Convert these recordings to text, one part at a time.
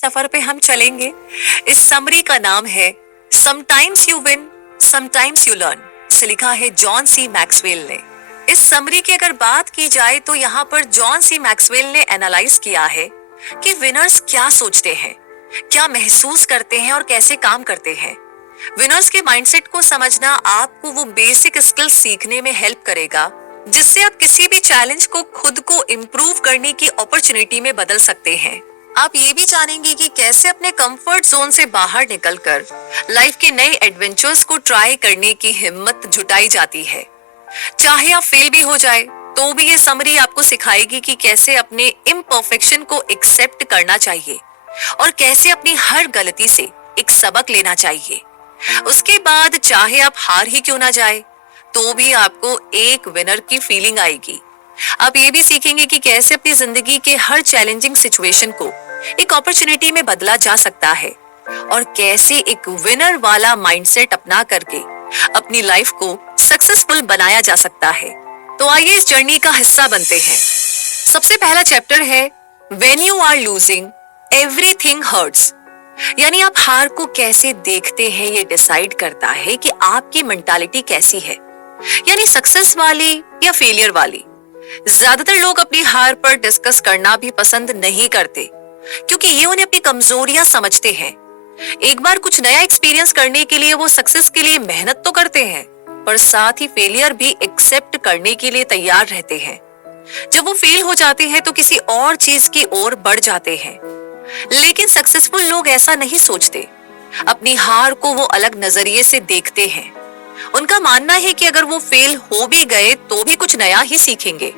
सफर पे हम चलेंगे। इस समरी का नाम है sometimes you win sometimes you learn, से लिखा है जॉन सी मैक्सवेल ने। इस समरी की अगर बात की जाए तो यहाँ पर जॉन सी मैक्सवेल ने एनालाइज किया है कि विनर्स क्या सोचते हैं, क्या महसूस करते हैं और कैसे काम करते हैं। विनर्स के माइंडसेट को समझना आपको वो बेसिक स्किल्स सीखने में हेल्प करेगा जिससे आप किसी भी चैलेंज को खुद को इम्प्रूव करने की अपॉर्चुनिटी में बदल सकते हैं। आप ये भी जानेंगे कि कैसे अपने कंफर्ट जोन से बाहर निकलकर लाइफ के नए एडवेंचर्स को ट्राई करने की हिम्मत जुटाई जाती है। चाहे आप फेल भी हो जाए तो भी ये समरी आपको सिखाएगी कि कैसे अपने इम्परफेक्शन को एक्सेप्ट करना चाहिए और कैसे अपनी हर गलती से एक सबक लेना चाहिए। उसके बाद चाहे आप हार ही क्यों ना जाए तो भी आपको एक विनर की फीलिंग आएगी। आप ये भी सीखेंगे कि कैसे अपनी जिंदगी के हर चैलेंजिंग सिचुएशन को एक अपॉर्चुनिटी में बदला जा सकता है और कैसे एक विनर वाला माइंडसेट अपना करके अपनी लाइफ को सक्सेसफुल बनाया जा सकता है। तो आइए इस जर्नी का हिस्सा बनते हैं। सबसे पहला चैप्टर है when you are losing everything hurts, यानी आप हार को कैसे देखते हैं ये डिसाइड करता है कि आपकी मेंटालिटी कैसी है, यानी सक्सेस वाली या फेलियर वाली। ज्यादातर लोग अपनी हार पर डिस्कस करना भी पसंद नहीं करते क्योंकि ये उन्हें अपनी कमजोरियां समझते हैं। एक बार कुछ नया एक्सपीरियंस करने के लिए वो सक्सेस के लिए मेहनत तो करते हैं पर साथ ही फेलियर भी एक्सेप्ट करने के लिए तैयार रहते हैं। जब वो फेल हो जाते हैं तो किसी और चीज की ओर बढ़ जाते हैं। लेकिन सक्सेसफुल लोग ऐसा नहीं सोचते, अपनी हार को वो अलग नजरिए से देखते हैं। उनका मानना है कि अगर वो फेल हो भी गए तो भी कुछ नया ही सीखेंगे।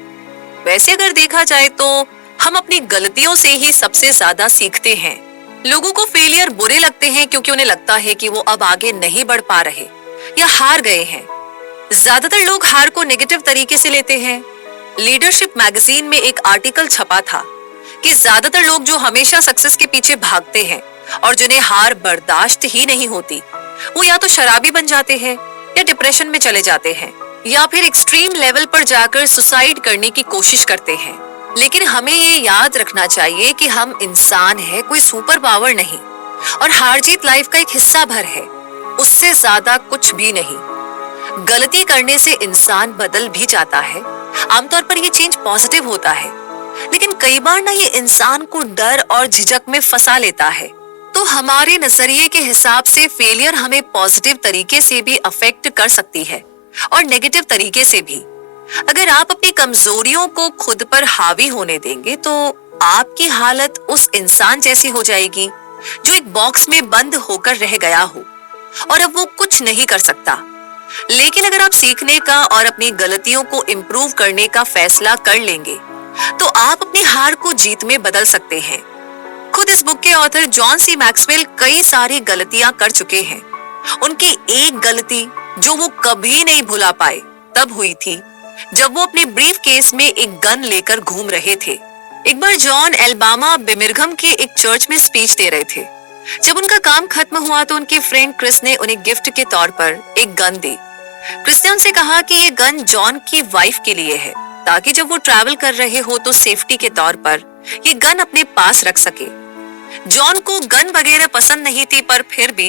वैसे अगर देखा जाए तो हम अपनी गलतियों से ही सबसे ज्यादा सीखते हैं। लोगों को फेलियर बुरे लगते हैं क्योंकि उन्हें लगता है कि वो अब आगे नहीं बढ़ पा रहे या हार गए हैं। ज्यादातर लोग हार को नेगेटिव तरीके से लेते हैं। लीडरशिप मैगजीन में एक आर्टिकल छपा था कि ज्यादातर लोग जो हमेशा सक्सेस के पीछे भागते हैं और जिन्हें हार बर्दाश्त ही नहीं होती, वो या तो शराबी बन जाते हैं या डिप्रेशन में चले जाते हैं या फिर एक्सट्रीम लेवल पर जाकर सुसाइड करने की कोशिश करते हैं। लेकिन हमें ये याद रखना चाहिए कि हम इंसान हैं, कोई सुपर पावर नहीं, और हार जीत लाइफ का एक हिस्सा भर है, उससे ज्यादा कुछ भी नहीं। गलती करने से इंसान बदल भी जाता है। आमतौर पर ये चेंज पॉजिटिव होता है, लेकिन कई बार ना ये इंसान को डर और झिझक में फंसा लेता है। तो हमारे नजरिए के हिसाब से फेलियर हमें पॉजिटिव तरीके से भी अफेक्ट कर सकती है और नेगेटिव तरीके से भी। अगर आप अपनी कमजोरियों को खुद पर हावी होने देंगे तो आपकी हालत उस इंसान जैसी हो जाएगी जो एक बॉक्स में बंद होकर रह गया हो और अब वो कुछ नहीं कर सकता। लेकिन अगर आप सीखने का और अपनी गलतियों को इम्प्रूव करने का फैसला कर लेंगे तो आप अपनी हार को जीत में बदल सकते हैं। खुद इस बुक के ऑथर जॉन सी मैक्सवेल कई सारी गलतियां कर चुके हैं। उनकी एक गलती जो वो कभी नहीं भुला पाए तब हुई थी जब वो अपने ब्रीफ केस में एक गन लेकर घूम रहे थे। एक बार जॉन एल्बामा बिमिरघम के एक चर्च में स्पीच दे रहे थे। जब उनका काम खत्म हुआ तो उनके फ्रेंड क्रिस ने उन्हें गिफ्ट के तौर पर एक गन दी। क्रिस ने उनसे कहा कि ये गन जॉन की वाइफ के लिए है ताकि जब वो ट्रैवल कर रहे हो तो सेफ्टी के तौर पर ये गन अपने पास रख सके। जॉन को गन वगैरह पसंद नहीं थी पर फिर भी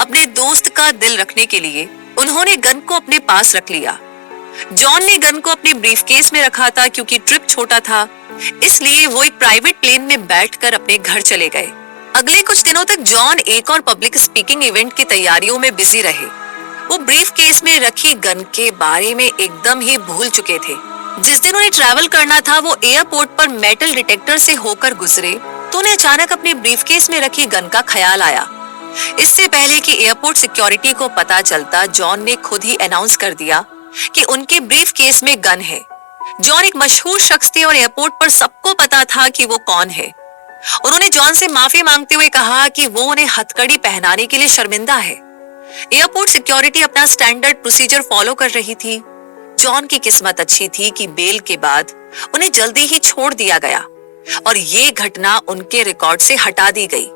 अपने दोस्त का दिल रखने के लिए उन्होंने गन को अपने पास रख लिया। जॉन ने गन को अपने ब्रीफकेस में रखा था क्योंकि ट्रिप छोटा था, इसलिए वो एक प्राइवेट प्लेन में बैठकर अपने घर चले गए। अगले कुछ दिनों तक जॉन एक और पब्लिक स्पीकिंग इवेंट की तैयारियों में बिजी रहे। वो ब्रीफकेस में रखी गन के बारे में एकदम ही भूल चुके थे। जिस दिन उन्हें ट्रैवल करना था वो एयरपोर्ट पर मेटल डिटेक्टर से होकर गुजरे तो उन्हें अचानक अपने ब्रीफकेस में रखी गन का ख्याल आया। इससे पहले कि एयरपोर्ट सिक्योरिटी को पता चलता, जॉन ने खुद ही अनाउंस कर दिया कि उनके ब्रीफकेस में गन है। जॉन एक मशहूर शख्स थे और एयरपोर्ट पर सबको पता था कि वो कौन है। उन्होंने जॉन से माफी मांगते हुए कहा कि वो उन्हें हथकड़ी पहनाने के लिए शर्मिंदा है। एयरपोर्ट सिक्योरिटी अपना स्टैंडर्ड प्रोसीजर फॉलो कर रही थी। जॉन की किस्मत अच्छी थी कि बेल के बाद उन्हें जल्दी ही छोड़ दिया गया और ये घटना उनके रिकॉर्ड से हटा दी गई।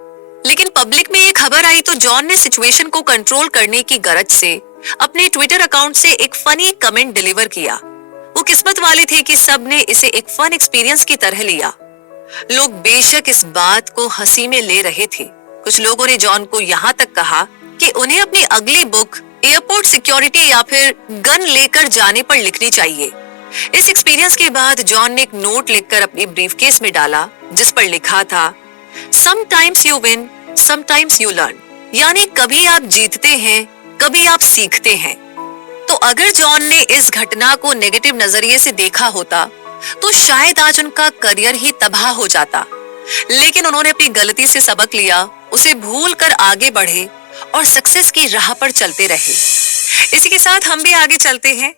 लेकिन पब्लिक में ये खबर आई तो जॉन ने सिचुएशन को कंट्रोल करने की गरज से अपने ट्विटर अकाउंट से एक फनी कमेंट डिलीवर किया। वो किस्मत वाले थे कि सब ने इसे एक फन एक्सपीरियंस की तरह लिया। लोग बेशक इस बात को हंसी में ले रहे थे। कुछ लोगों ने जॉन को यहाँ तक कहा कि उन्हें अपनी अगली बुक एयरपोर्ट सिक्योरिटी या फिर गन लेकर जाने पर लिखनी चाहिए। इस एक्सपीरियंस के बाद जॉन ने एक नोट लिखकर अपनी ब्रीफकेस में डाला जिस पर लिखा था, sometimes you win, sometimes you learn, यानी कभी आप जीतते हैं, कभी आप सीखते हैं। तो अगर जॉन ने इस घटना को नेगेटिव नजरिए से देखा होता तो शायद आज उनका करियर ही तबाह हो जाता, लेकिन उन्होंने अपनी गलती से सबक लिया, उसे भूल कर आगे बढ़े और सक्सेस की राह पर चलते रहे। इसी के साथ हम भी आगे चलते हैं